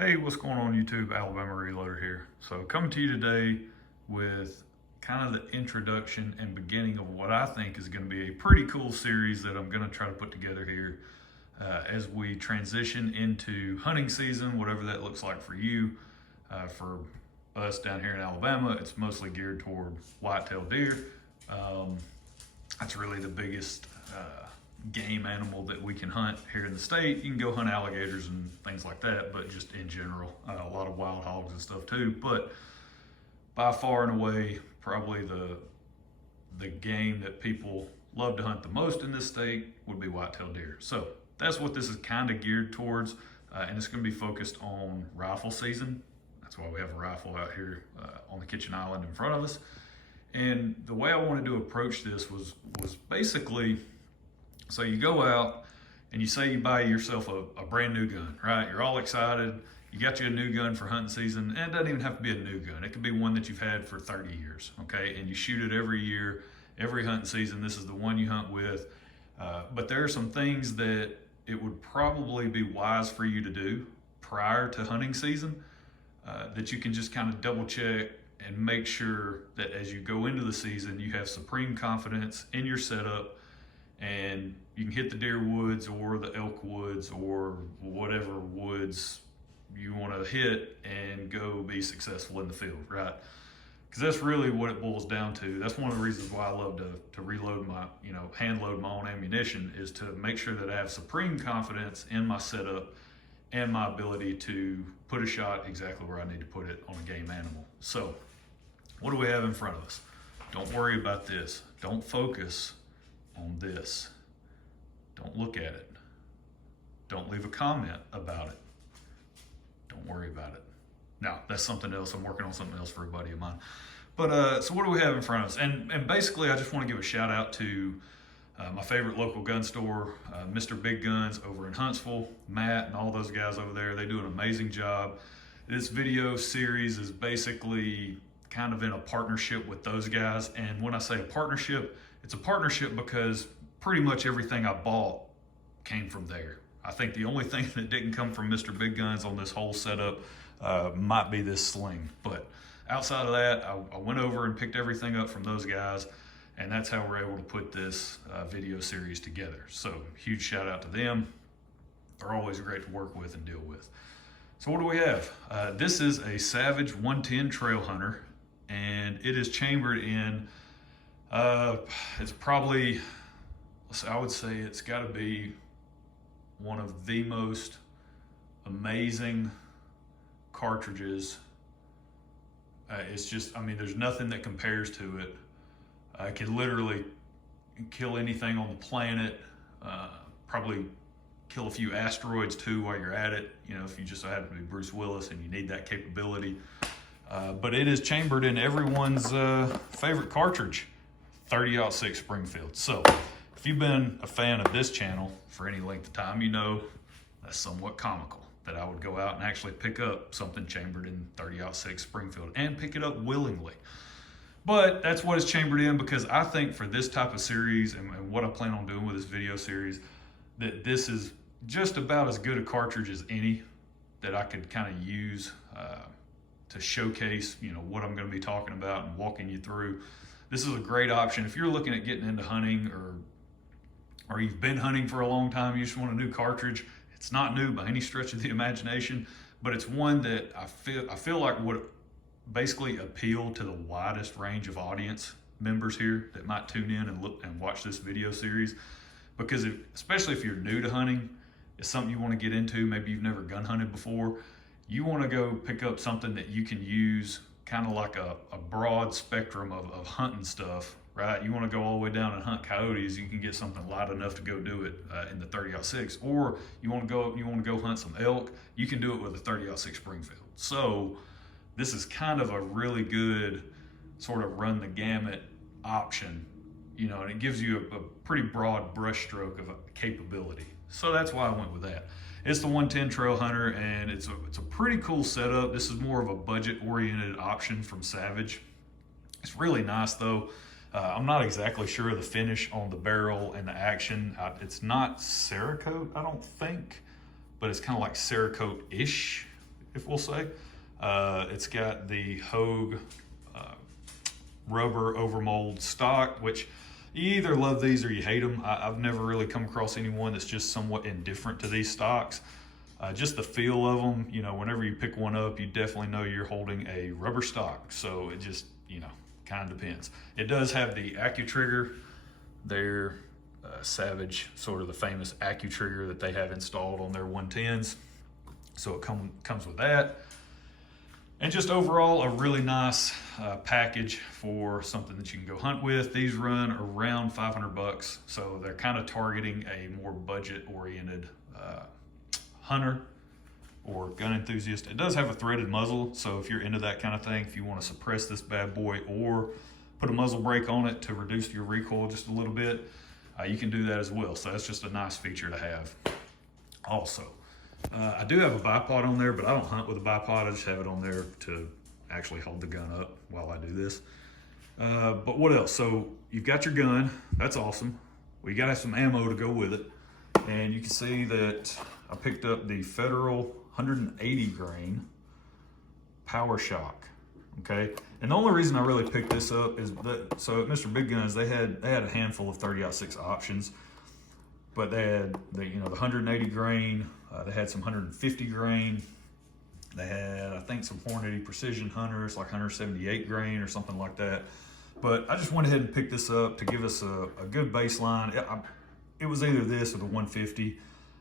Hey, what's going on YouTube? Alabama Reloader here. So coming to you today with kind of the introduction and beginning of what I think is going to be a pretty cool series that I'm going to try to put together here as we transition into hunting season, whatever that looks like for you. For us down here in Alabama, it's mostly geared toward whitetail deer. That's really the biggest game animal that we can hunt here in the state. You can go hunt alligators and things like that, but just in general, a lot of wild hogs and stuff too. But by far and away, probably the game that people love to hunt the most in this state would be whitetail deer. So that's what this is kind of geared towards, and it's going to be focused on rifle season. That's why we have a rifle out here on the kitchen island in front of us. And the way I wanted to approach this was basically, so you go out and you say you buy yourself a brand new gun, right? You're all excited. You got you a new gun for hunting season, and it doesn't even have to be a new gun. It could be one that you've had for 30 years, okay? And you shoot it every year, every hunting season. This is the one you hunt with. But there are some things that it would probably be wise for you to do prior to hunting season that you can just kind of double check and make sure that as you go into the season, you have supreme confidence in your setup, and you can hit the deer woods or the elk woods or whatever woods you want to hit and go be successful in the field, right? Because that's really what it boils down to. That's one of the reasons why I love to reload my, hand load my own ammunition, is to make sure that I have supreme confidence in my setup and my ability to put a shot exactly where I need to put it on a game animal. So what do we have in front of us? Don't worry about this. Don't focus on this. Don't look at it. Don't leave a comment about it. Don't worry about it. Now, that's something else. I'm working on something else for a buddy of mine. But so what do we have in front of us? And basically, I just want to give a shout out to my favorite local gun store, Mr. Big Guns over in Huntsville. Matt and all those guys over there, they do an amazing job. This video series is basically kind of in a partnership with those guys. And when I say a partnership, it's a partnership because pretty much everything I bought came from there. I think the only thing that didn't come from Mr. Big Guns on this whole setup might be this sling. But outside of that, I went over and picked everything up from those guys, and that's how we're able to put this video series together. So huge shout out to them. They're always great to work with and deal with. So what do we have? This is a Savage 110 Trail Hunter, and it is chambered in, it's probably, I would say it's got to be one of the most amazing cartridges. It's just, there's nothing that compares to it. It can literally kill anything on the planet, probably kill a few asteroids too while you're at it, if you just so happen to be Bruce Willis and you need that capability. But it is chambered in everyone's favorite cartridge, 30-06 Springfield. So if you've been a fan of this channel for any length of time, that's somewhat comical that I would go out and actually pick up something chambered in 30-06 Springfield and pick it up willingly. But that's what it's chambered in, because I think for this type of series and what I plan on doing with this video series, that this is just about as good a cartridge as any that I could kind of use to showcase, what I'm going to be talking about and walking you through. This is a great option if you're looking at getting into hunting, or you've been hunting for a long time, you just want a new cartridge. It's not new by any stretch of the imagination, but it's one that I feel like would basically appeal to the widest range of audience members here that might tune in and look and watch this video series. Because especially if you're new to hunting, it's something you want to get into, maybe you've never gun hunted before, you want to go pick up something that you can use kind of like a broad spectrum of hunting stuff, right? You want to go all the way down and hunt coyotes, you can get something light enough to go do it in the 30-06. Or you want to go hunt some elk, you can do it with a 30-06 Springfield. So this is kind of a really good sort of run the gamut option, and it gives you a pretty broad brushstroke of a capability. So that's why I went with that. It's the 110 Trail Hunter, and it's a pretty cool setup. This is more of a budget-oriented option from Savage. It's really nice though. I'm not exactly sure of the finish on the barrel and the action. It's not Cerakote, I don't think, but it's kind of like Cerakote-ish, if we'll say. It's got the Hogue rubber overmold stock, which you either love these or you hate them. I've never really come across anyone that's just somewhat indifferent to these stocks. Just the feel of them, you know, whenever you pick one up, you definitely know you're holding a rubber stock. So it just, you know, kind of depends. It does have the AccuTrigger, their Savage, sort of the famous AccuTrigger that they have installed on their 110s. So it comes with that. And just overall, a really nice package for something that you can go hunt with. These run around 500 bucks. So they're kind of targeting a more budget-oriented hunter or gun enthusiast. It does have a threaded muzzle, so if you're into that kind of thing, if you want to suppress this bad boy or put a muzzle brake on it to reduce your recoil just a little bit, you can do that as well. So that's just a nice feature to have. Also, I do have a bipod on there, but I don't hunt with a bipod. I just have it on there to actually hold the gun up while I do this. But what else? So you've got your gun. That's awesome. Well, you gotta have some ammo to go with it. And you can see that I picked up the Federal 180 grain Power Shock. Okay, and the only reason I really picked this up is that, so at Mr. Big Guns, they had a handful of 30-06 options, but they had the 180 grain. They had some 150 grain. They had, I think, some Hornady Precision Hunters, like 178 grain or something like that. But I just went ahead and picked this up to give us a good baseline. It was either this or the 150.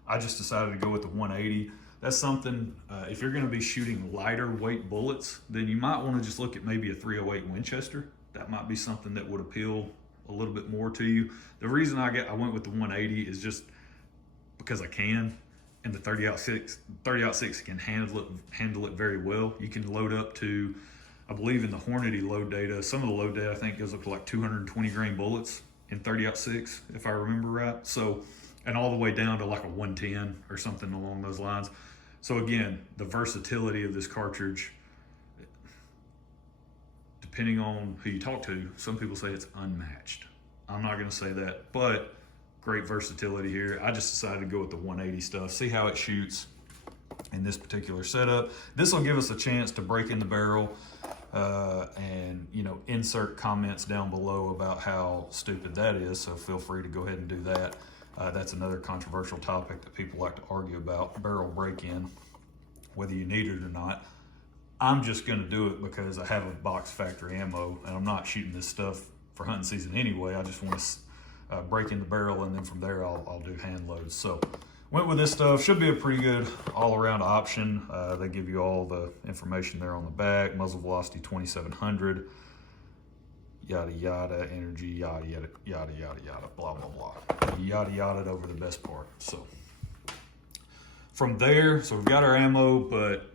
I just decided to go with the 180. That's something, if you're gonna be shooting lighter weight bullets, then you might wanna just look at maybe a 308 Winchester. That might be something that would appeal a little bit more to you. The reason I went with the 180 is just because I can, and the 30-06 can handle it very well. You can load up to, I believe in the Hornady load data, some of the load data I think goes up to like 220 grain bullets in 30-06, if I remember right. So, and all the way down to like a 110 or something along those lines. So again, the versatility of this cartridge, depending on who you talk to, some people say it's unmatched. I'm not gonna say that, but great versatility here. I just decided to go with the 180 stuff, see how it shoots in this particular setup. This will give us a chance to break in the barrel and insert comments down below about how stupid that is, so feel free to go ahead and do that. That's another controversial topic that people like to argue about, barrel break-in, whether you need it or not. I'm just gonna do it because I have a box factory ammo and I'm not shooting this stuff for hunting season anyway. I just want to break in the barrel, and then from there I'll do hand loads. So went with this stuff. Should be a pretty good all-around option. They give you all the information there on the back. Muzzle velocity 2700, yada yada, energy, yada yada yada yada yada, blah blah blah. Yada yada over the best part. So from there, so we've got our ammo, but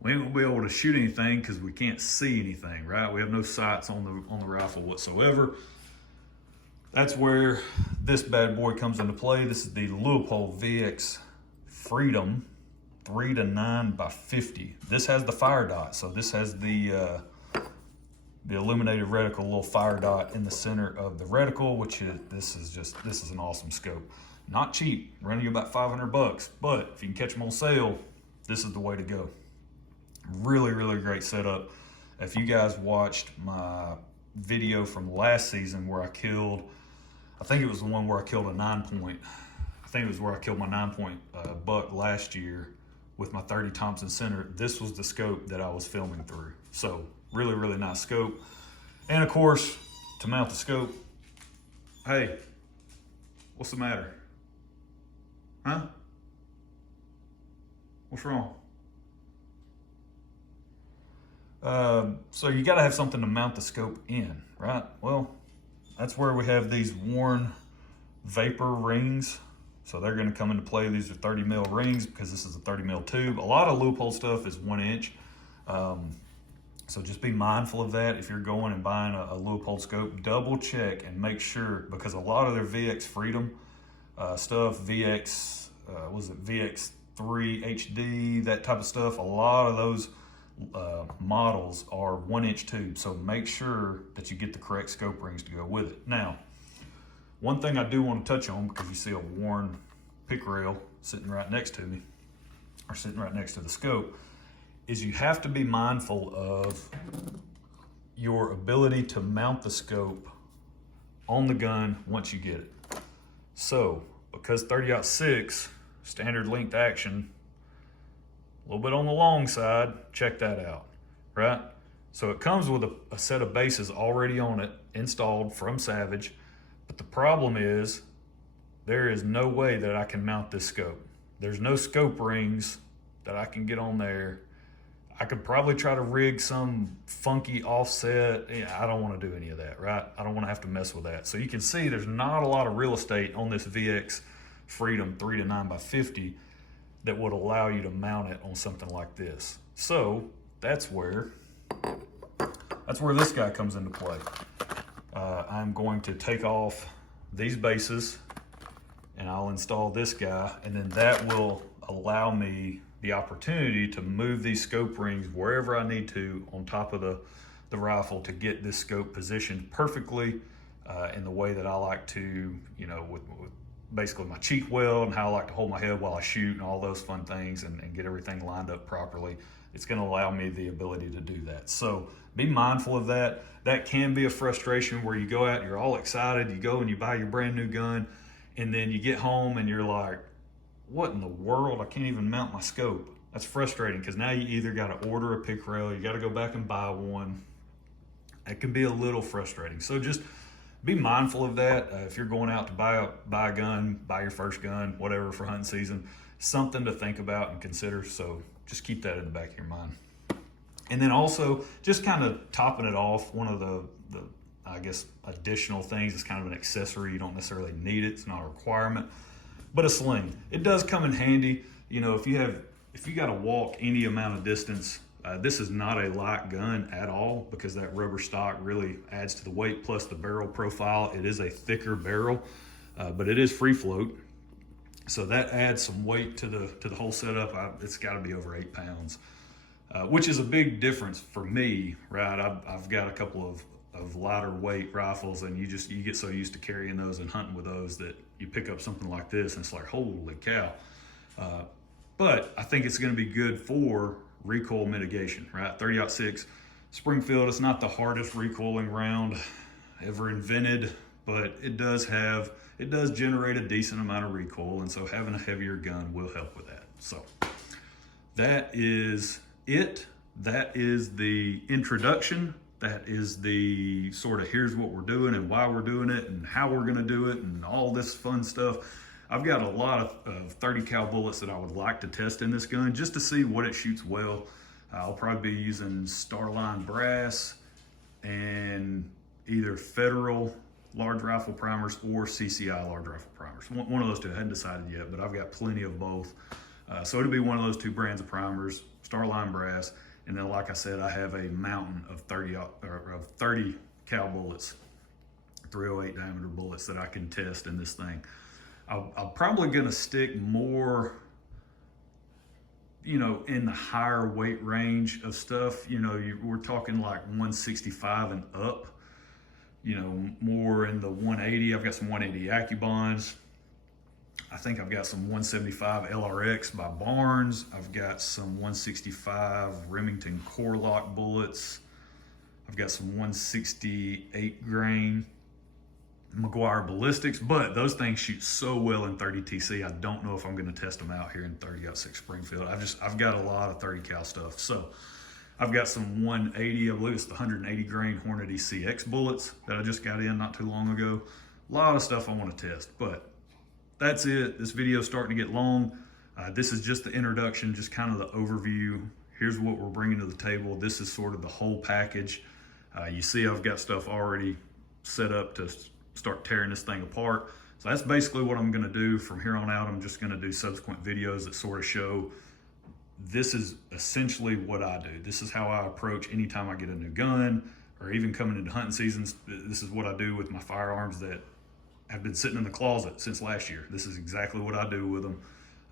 we ain't gonna be able to shoot anything because we can't see anything, right? We have no sights on the rifle whatsoever. That's where this bad boy comes into play. This is the Leupold VX Freedom 3-9x50. This has the fire dot, so this has the illuminated reticle, little fire dot in the center of the reticle, which is this is an awesome scope. Not cheap, running you about 500 bucks, but if you can catch them on sale, this is the way to go. Really, really great setup. If you guys watched my video from last season where I killed, I think it was the one where I killed a 9-point. I think it was where I killed my 9-point buck last year with my 30 Thompson Center. This was the scope that I was filming through. So really, really nice scope. And of course, to mount the scope, hey, what's the matter? Huh? What's wrong? So you gotta have something to mount the scope in, right? Well, that's where we have these Warren Vapor rings. So they're gonna come into play. These are 30 mil rings because this is a 30 mil tube. A lot of Leupold stuff is 1 inch. So just be mindful of that. If you're going and buying a Leupold scope, double check and make sure, because a lot of their VX Freedom stuff, VX VX3 HD, that type of stuff, a lot of those models are 1 inch tubes. So make sure that you get the correct scope rings to go with it. Now, one thing I do want to touch on, because you see a Warren pick rail sitting right next to me, or sitting right next to the scope, is you have to be mindful of your ability to mount the scope on the gun once you get it. So, because 30-06, standard length action, a little bit on the long side, check that out, right? So it comes with a set of bases already on it, installed from Savage, but the problem is there is no way that I can mount this scope. There's no scope rings that I can get on there. I could probably try to rig some funky offset. Yeah, I don't want to do any of that, right? I don't want to have to mess with that. So you can see there's not a lot of real estate on this VX Freedom 3 to 9x50 that would allow you to mount it on something like this. So that's where this guy comes into play. I'm going to take off these bases and I'll install this guy, and then that will allow me the opportunity to move these scope rings wherever I need to on top of the rifle to get this scope positioned perfectly in the way that I like to, you know, with basically my cheek weld and how I like to hold my head while I shoot and all those fun things, and get everything lined up properly. It's going to allow me the ability to do that. So be mindful of that. That can be a frustration where you go out and you're all excited, you go and you buy your brand new gun, and then you get home and you're like, what in the world? I can't even mount my scope. That's frustrating because now you either got to order a pick rail, you got to go back and buy one. It can be a little frustrating. So just be mindful of that. If you're going out to buy a gun, buy your first gun, whatever, for hunting season, something to think about and consider. So just keep that in the back of your mind. And then also just kind of topping it off, one of the I guess additional things is kind of an accessory. You don't necessarily need it. It's not a requirement, but a sling. It does come in handy. You know, if you got to walk any amount of distance, this is not a light gun at all because that rubber stock really adds to the weight, plus the barrel profile. It is a thicker barrel, but it is free float. So that adds some weight to the whole setup. It's got to be over 8 pounds, which is a big difference for me, right? I've got a couple of lighter weight rifles, and you get so used to carrying those and hunting with those that you pick up something like this and it's like, holy cow. But I think it's going to be good for recoil mitigation, right? 30-06 Springfield, it's not the hardest recoiling round ever invented, but it does generate a decent amount of recoil, and so having a heavier gun will help with that. So that is it. That is the introduction. That is the sort of here's what we're doing and why we're doing it and how we're going to do it and all this fun stuff. I've got a lot of 30 cal bullets that I would like to test in this gun just to see what it shoots well. I'll probably be using Starline brass and either Federal large rifle primers or CCI large rifle primers. One of those two. I hadn't decided yet, but I've got plenty of both. So it'll be one of those two brands of primers, Starline brass. And then, like I said, I have a mountain of 30 cal bullets, 308 diameter bullets that I can test in this thing. I'm probably going to stick more, you know, in the higher weight range of stuff. You know, we're talking like 165 and up, you know, more in the 180. I've got some 180 AccuBonds. I think I've got some 175 LRX by Barnes. I've got some 165 Remington Core Lock bullets. I've got some 168 grain Meguiar ballistics, but those things shoot so well in 30 TC. I don't know if I'm going to test them out here in 30-06 Springfield. I've got a lot of 30 cal stuff. So I've got some 180, I believe it's the 180 grain Hornady CX bullets that I just got in not too long ago. A lot of stuff I want to test, but that's it. This video is starting to get long. This is just the introduction, just kind of the overview. Here's what we're bringing to the table. This is sort of the whole package. You see I've got stuff already set up to start tearing this thing apart. So that's basically what I'm gonna do from here on out. I'm just gonna do subsequent videos that sort of show this is essentially what I do. This is how I approach anytime I get a new gun, or even coming into hunting seasons. This is what I do with my firearms that have been sitting in the closet since last year. This is exactly what I do with them.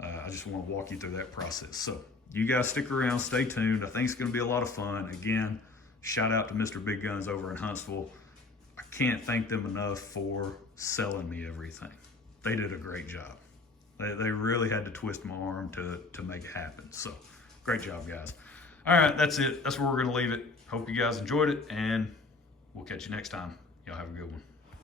I just want to walk you through that process. So you guys stick around, stay tuned. I think it's going to be a lot of fun. Again, shout out to Mr. Big Guns over in Huntsville. I can't thank them enough for selling me everything. They did a great job. They really had to twist my arm to make it happen. So great job, guys. All right, that's it. That's where we're going to leave it. Hope you guys enjoyed it, and we'll catch you next time. Y'all have a good one.